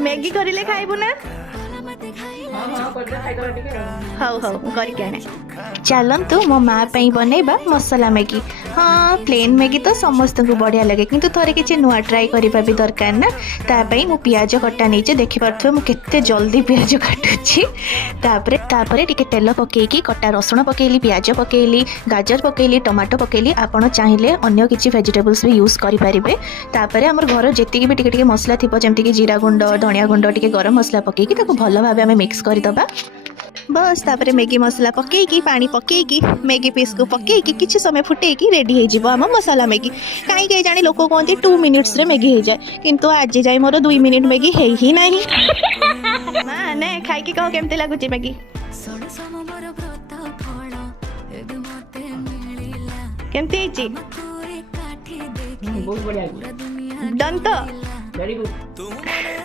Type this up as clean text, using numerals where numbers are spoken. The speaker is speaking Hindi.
मैगी करिले खाइबु ना हौ हौ करके आने चलतु मो माँ बनैबा मसला मैगी। हाँ प्लेन मैगी तो समस्त को बढ़िया लगे किंतु थोड़े किसी नुआ ट्राई करबा भी दरकार ना तापाई मु पियाज कटा नहीं देखि पारथुवे मु केते जल्दी पियाज काटुची तापरे टिके तेल पकेकी कटा रसुण पकेली पियाज पकेली गाजर पकेली टमाटो पकेली आपण चाहिए अन्य किसी वेजिटेबल्स भी यूज करि परिबे। तापरे हमर घर जेतिकी भी टिके टिके मसला थिबो जेमति कि जीरा गुंड धनिया गुंड टिके गरम मसला पकेकी ताको भलो भाबे हमें मिक्स करि दबा। बस तापरे मैगी मसला पकेकी पानी पकेकी मैगी पीस को पकेकी किछि समय फुटेकी रेडी हे जिवो हम मसाला मैगी। काई काई जाने लोक कहते 2 मिनिट्स रे मैगी हे जाए किंतु आज जाए मोर 2 मिनिट मैगी हे ही नाही। मां ने खाई के कहो केमते लागुची मैगी केमते हिची बहुत बढ़िया डन तो वेरी गुड।